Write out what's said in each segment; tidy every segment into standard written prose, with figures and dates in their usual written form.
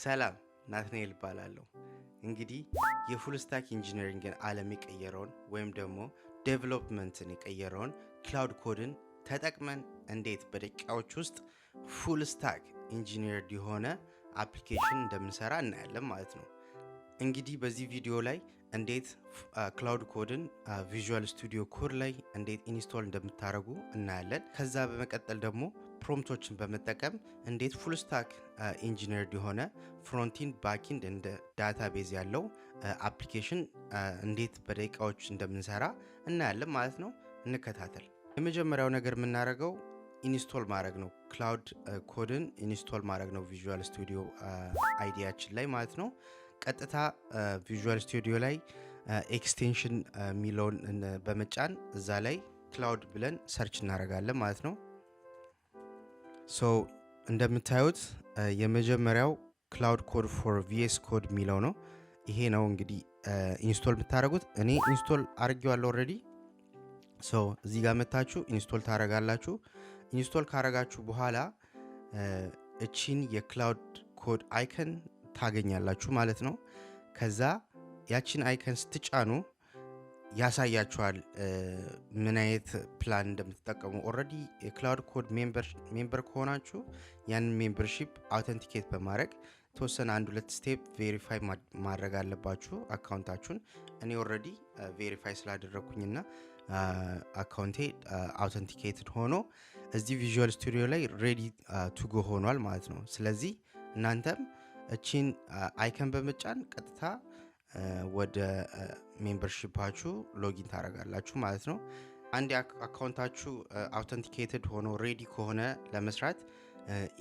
ሰላም ናትናኤል እባላለሁ። እንግዲህ የፉል ስታክ ኢንጂነሪንግን ዓለም የቀየረውን ወይም ደግሞ ዴቨሎፕመንትን የቀየረውን ክላውድ ኮድን ተጠቅመን እንዴት በደቂቃዎች ውስጥ ፉል ስታክ ኢንጂነርድ የሆነ አፕሊኬሽን እንደምንሰራ እናያለን ማለት ነው። እንግዲህ በዚህ ቪዲዮ ላይ እንዴት ክላውድ ኮድን ቪዥዋል ስቱዲዮ ኮድ ላይ እንዴት ኢንስቶል እንደምታደርጉ እናያለን። ከዛ በመቀጠል ደግሞ ፕሮምፕቶችን በመጠቀም እንዴት ፉል ስታክ ኢንጂነርድ የሆነ ፍሮንቲንድ ባኪንድ እንደ ዳታቤዝ ያለው አፕሊኬሽን እንዴት በደቂቃዎች እንደምንሰራ እናያለን ማለት ነው። እንከታተል። የመጀመሪያው ነገር የምናደርገው ኢንስቶል ማድረግ ነው። ክላውድ ኮድን ኢንስቶል ማድረግ ነው ቪዥዋል ስቱዲዮ አይዲያችን ላይ ማለት ነው። ቀጥታ ቪዥዋል ስቱዲዮ ላይ ኤክስቴንሽን የሚለውን በመጫን እዛ ላይ ክላውድ ብለን ሰርች እናደርጋለን ማለት ነው። ሶ እንደምታዩት የመጀመሪያው ክላውድ ኮድ ፎር ቪኤስ ኮድ የሚለው ነው። ይሄ ነው እንግዲህ ኢንስቶል የምታደርጉት። እኔ ኢንስቶል አድርጌዋለሁ ኦልሬዲ። ሶ እዚህ ጋር መታችሁ ኢንስቶል ታደርጋላችሁ። ኢንስቶል ካደረጋችሁ በኋላ እቺን የክላውድ ኮድ አይከን ታገኛላችሁ ማለት ነው። ከዛ ያችን አይከን ስትጫኑ ያሳያችኋል ምን አይነት ፕላን እንደምትጠቀሙ። ኦልሬዲ የክላውድ ኮድ ሜምበር ከሆናችሁ ያንን ሜምበርሺፕ አውተንቲኬት በማድረግ ተወሰነ 1-2 ስቴፕ ቬሪፋይ ማድረግ አለባችሁ አካውንታችሁን። እኔ ኦልሬዲ ቬሪፋይ ስላደረኩኝና አካውንቴ አውተንቲኬትድ ሆኖ እዚህ ቪዥዋል ስቱዲዮ ላይ ሬዲ ቱ ጎ ሆኗል ማለት ነው። ስለዚህ እናንተም እቺን አይከን በመጫን ቀጥታ ወደ ሜምበርሺፓችሁ ሎጊን ታደርጋላችሁ ማለት ነው። አንድ አካውንታችሁ አውተንቲኬትድ ሆኖ ሬዲ ከሆነ ለመስራት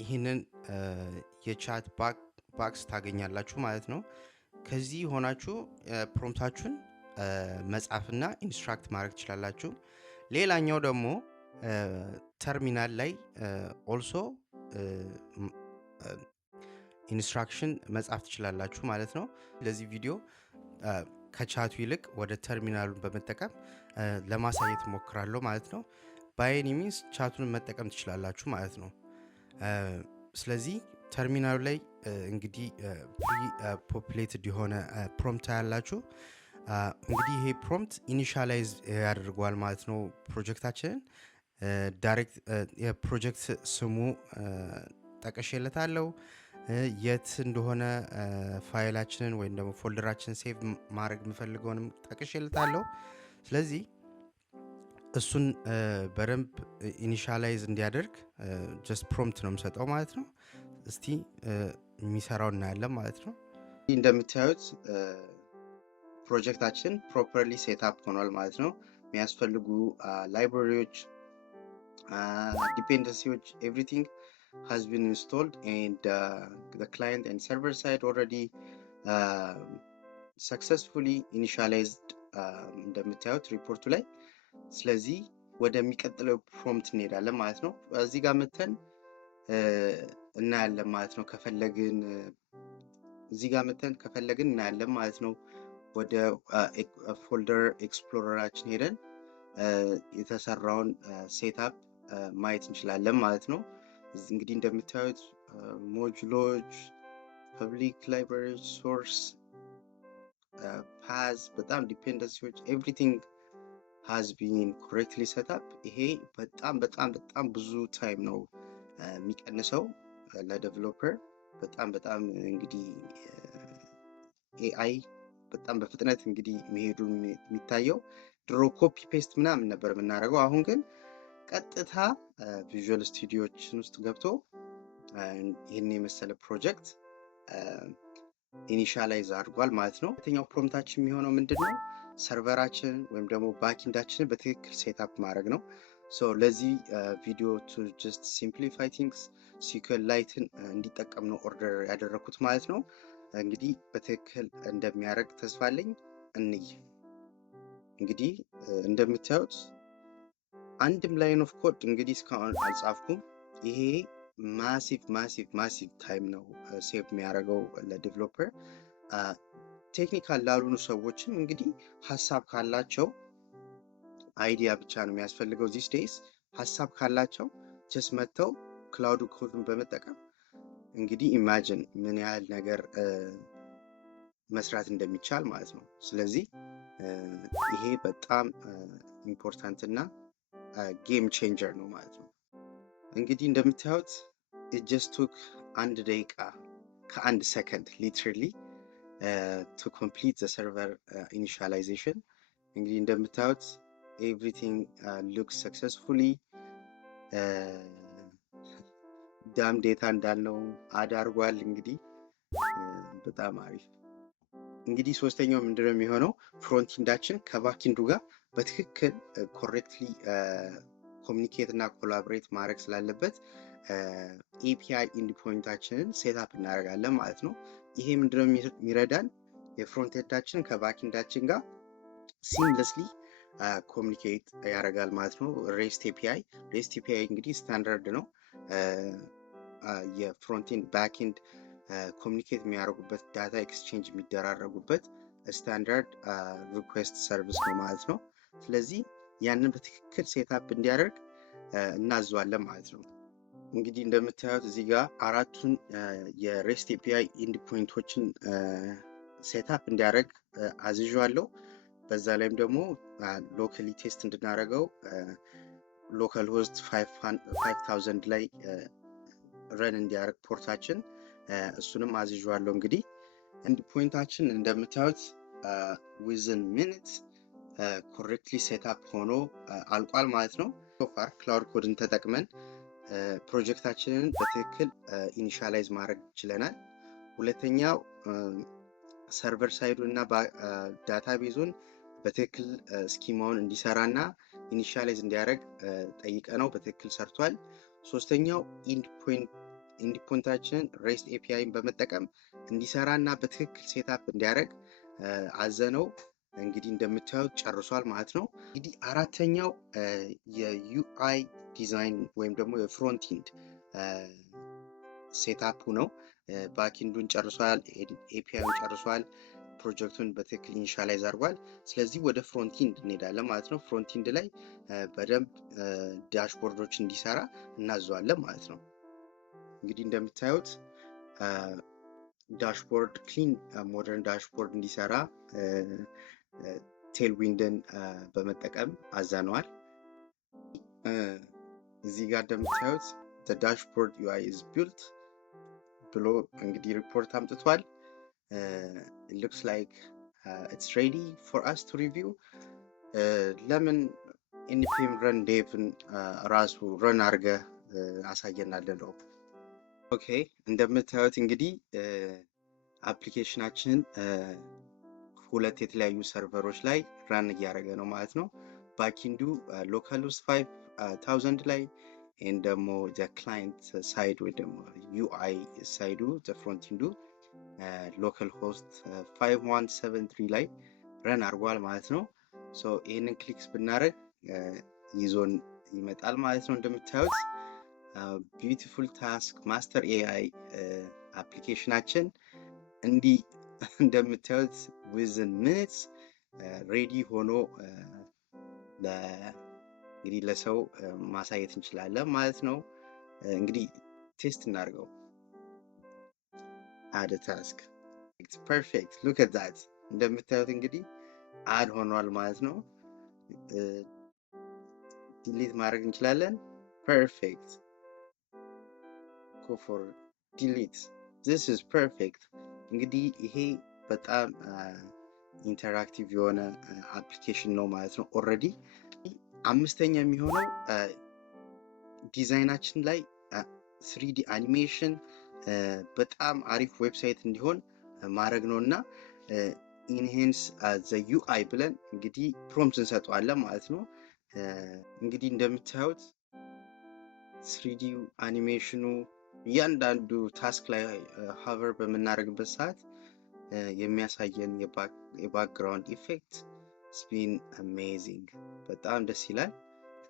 ይህንን የቻት ባክስ ታገኛላችሁ ማለት ነው። ከዚህ ሆናችሁ ፕሮምፕታችሁን መጻፍና ኢንስትራክት ማድረግ ትችላላችሁ። ሌላኛው ደግሞ ተርሚናል ላይ ኦልሶ ኢንስትራክሽን መጻፍ ትችላላችሁ ማለት ነው። ለዚህ ቪዲዮ ከቻቱ ይልቅ ወደ ተርሚናሉን በመጠቀም ለማሳየት ሞክራለሁ ማለት ነው። ባይ ኤኒ ሚንስ ቻቱን መጠቀም ትችላላችሁ ማለት ነው። ስለዚህ ተርሚናሉ ላይ እንግዲህ ፕሪ ፖፑሌትድ የሆነ ፕሮምፕት ያላችሁ እንግዲህ ይሄ ፕሮምፕት ኢኒሻላይዝ ያደርገዋል ማለት ነው ፕሮጀክታችንን። ዳይሬክት የፕሮጀክት ስሙ ጠቅሼለታለሁ፣ የት እንደሆነ ፋይላችንን ወይም ደግሞ ፎልደራችንን ሴቭ ማድረግ የምፈልገውንም ጠቅሼለታለሁ። ስለዚህ እሱን በደንብ ኢኒሻላይዝ እንዲያደርግ ጀስት ፕሮምፕት ነው የምሰጠው ማለት ነው። እስቲ የሚሰራው እናያለን ማለት ነው። እንደምታዩት ፕሮጀክታችን ፕሮፐርሊ ሴትአፕ ሆኗል ማለት ነው። የሚያስፈልጉ ላይብራሪዎች፣ ዲፔንደንሲዎች ኤቭሪቲንግ has been installed, and the client and server side already successfully initialized እንደምታዩት ሪፖርቱ ላይ። ስለዚህ ወደሚቀጥለው ፕሮምፕት እንሄዳለን ማለት ነው። እዚህ ጋር መተን እናያለን ማለት ነው። ከፈለግን እናያለን ማለት ነው። ወደ ፎልደር ኤክስፕሎረራችን ሄደን የተሰራውን ሴትአፕ ማየት እንችላለን ማለት ነው። እንግዲህ እንደምታዩት ሞጁሎች፣ ፐብሊክ ላይብራሪ፣ ሶርስ፣ ፓዝ፣ በጣም ዲፔንደንሲዎች ኤቭሪቲንግ has been correctly set up። ይሄ በጣም ብዙ ታይም ነው የሚቀንሰው ለዴቨሎፐር። በጣም እንግዲህ ኤአይ በጣም በፍጥነት እንግዲህ መሄዱ የሚታየው። ድሮ ኮፒ ፔስት ምናምን ነበር የምናደርገው። አሁን ግን ቀጥታ ቪዥዋል ስቱዲዮችን ውስጥ ገብቶ ይህን የመሰለ ፕሮጀክት ኢኒሻላይዝ አድርጓል ማለት ነው። ሁለተኛው ፕሮምፕታችን የሚሆነው ምንድነው? ሰርቨራችን ወይም ደግሞ ባክኢንዳችንን በትክክል ሴትአፕ ማድረግ ነው። ሶ ለዚህ ቪዲዮ ቱ ጀስት ሲምፕሊፋይ ቲንግስ ሲኩዌል ላይትን እንዲጠቀም ነው ኦርደር ያደረኩት ማለት ነው። እንግዲህ በትክክል እንደሚያደርግ ተስፋ አለኝ። እንይ። እንግዲህ እንደምታዩት አንድም ላይን ኦፍ ኮድ እንግዲህ እስካሁን አልጻፍኩም። ይሄ ማሲቭ ታይም ነው ሴቭ የሚያደርገው ለዴቨሎፐር። ቴክኒካል ላልሆኑ ሰዎችም እንግዲህ ሀሳብ ካላቸው አይዲያ ብቻ ነው የሚያስፈልገው። ዚስ ዴይስ ሀሳብ ካላቸው ጀስት መጥተው ክላውድ ኮድን በመጠቀም እንግዲህ ኢማጂን ምን ያህል ነገር መስራት እንደሚቻል ማለት ነው። ስለዚህ ይሄ በጣም ኢምፖርታንት እና ጌም ቼንጀር ነው ማለት ነው። እንግዲህ እንደምታዩት it just took አንድ ደቂቃ ከአንድ ሰከንድ ሊትራሊ to complete the server initialization። እንግዲህ እንደምታዩት everything looks successfully ዳም ዴታ እንዳልነው አዳርጓል። እንግዲህ በጣም አሪፍ። እንግዲህ ሶስተኛው ምንድነው የሚሆነው ፍሮንት ኢንዳችን ከባክ ኢንዱ ጋር በትክክል ኮሬክትሊ ኮሚኒኬት እና ኮላቦሬት ማድረግ ስላለበት ኤፒአይ ኢንድ ፖይንታችንን ሴትአፕ እናደርጋለን ማለት ነው። ይሄ ምንድነው የሚረዳን የፍሮንት ኤንዳችን ከባክ ኢንዳችን ጋር ሲምለስሊ ኮሚኒኬት ያደርጋል ማለት ነው። ሬስት ኤፒአይ እንግዲህ ስታንዳርድ ነው። የፍሮንት ኤንድ ባክ ኤንድ ኮሚኒኬት የሚያደርጉበት ዳታ ኤክስቼንጅ የሚደራረጉበት ስታንዳርድ ሪኩዌስት ሰርቪስ ነው ማለት ነው። ስለዚህ ያንን በትክክል ሴትአፕ እንዲያደርግ እናዘዋለን ማለት ነው። እንግዲህ እንደምታዩት እዚህ ጋር አራቱን የሬስት ኤፒአይ ኢንድ ፖይንቶችን ሴትአፕ እንዲያደርግ አዝዣለሁ። በዛ ላይም ደግሞ ሎካሊ ቴስት እንድናደርገው ሎካል ሆስት 5000 ላይ ረን እንዲያደርግ ፖርታችን እሱንም አዝዣለሁ። እንግዲህ ኢንድ ፖይንታችን እንደምታዩት ዊዝን ሚኒትስ ኮሬክትሊ ሴትአፕ ሆኖ አልቋል ማለት ነው። ሶፋር ክላውድ ኮድን ተጠቅመን ፕሮጀክታችንን በትክክል ኢኒሻላይዝ ማድረግ ችለናል። ሁለተኛው ሰርቨር ሳይዱ እና ዳታቤዙን በትክክል ስኪማውን እንዲሰራና ኢኒሻላይዝ እንዲያደርግ ጠይቀነው በትክክል ሰርቷል። ሶስተኛው ኢንድ ፖይንታችንን ሬስት ኤፒአይን በመጠቀም እንዲሰራና በትክክል ሴትአፕ እንዲያደርግ አዘነው። እንግዲህ እንደምታዩት ጨርሷል ማለት ነው። እንግዲህ አራተኛው የዩአይ ዲዛይን ወይም ደግሞ የፍሮንት ኢንድ ሴትአፑ ነው። ባክኢንዱን ጨርሷል፣ ኤፒአይን ጨርሷል፣ ፕሮጀክቱን በትክክል ኢኒሻላይዝ አድርጓል። ስለዚህ ወደ ፍሮንት ኢንድ እንሄዳለን ማለት ነው። ፍሮንት ኢንድ ላይ በደንብ ዳሽቦርዶች እንዲሰራ እናዘዋለን ማለት ነው። እንግዲህ እንደምታዩት ዳሽቦርድ ክሊን ሞደርን ዳሽቦርድ እንዲሰራ ቴልዊንድን በመጠቀም አዛነዋል። እዚህ ጋር እንደምታዩት the dashboard UI is built ብሎ እንግዲህ ሪፖርት አምጥቷል። it looks like it's ready for us to review። ለምን npm run devን ራሱ ረን አድርገ አሳየናለን ነው። ኦኬ እንደምታዩት እንግዲህ አፕሊኬሽናችን ሁለት የተለያዩ ሰርቨሮች ላይ ራን እያደረገ ነው ማለት ነው። ባክኢንዱ ሎካል ሆስት 5000 ላይ and ደግሞ the client side ወይ ደግሞ UI ሳይዱ the front end local host 5173 ላይ ረን አድርጓል ማለት ነው። ሶ ይሄንን ክሊክስ ብናደርግ ይዞን ይመጣል ማለት ነው። እንደምታዩት ቢዩቲፉል ታስክ ማስተር ኤአይ አፕሊኬሽናችን እንዲህ እንደምታዩት within minutes ሬዲ ሆኖ እንግዲህ ለሰው ማሳየት እንችላለን ማለት ነው። እንግዲህ ቴስት እናድርገው። add a task it's perfect look at that እንደምታዩት እንግዲህ አድ ሆኗል ማለት ነው። ዲሊት ማድረግ እንችላለን። perfect go for delete this is perfect። እንግዲህ ይሄ በጣም ኢንተራክቲቭ የሆነ አፕሊኬሽን ነው ማለት ነው። ኦልሬዲ አምስተኛ የሚሆነው ዲዛይናችን ላይ 3D አኒሜሽን በጣም አሪፍ ዌብሳይት እንዲሆን ማድረግ ነውና ኢንሃንስ ዘ ዩአይ ብለን እንግዲህ ፕሮምፕት እንሰጠዋለን ማለት ነው። እንግዲህ እንደምታዩት 3D አኒሜሽኑ እያንዳንዱ ታስክ ላይ ሃቨር በምናደርግበት ሰዓት የሚያሳየን የባክግራውንድ ኢፌክት ስፒን አሜዚንግ በጣም ደስ ይላል።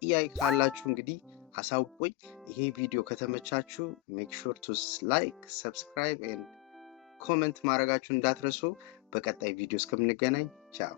ጥያቄ ካላችሁ እንግዲህ አሳውቁኝ። ይሄ ቪዲዮ ከተመቻችሁ ሜክ ሹር ቱ ላይክ ሰብስክራይብ ኤንድ ኮሜንት ማድረጋችሁን እንዳትረሱ። በቀጣይ ቪዲዮ እስከምንገናኝ ቻው።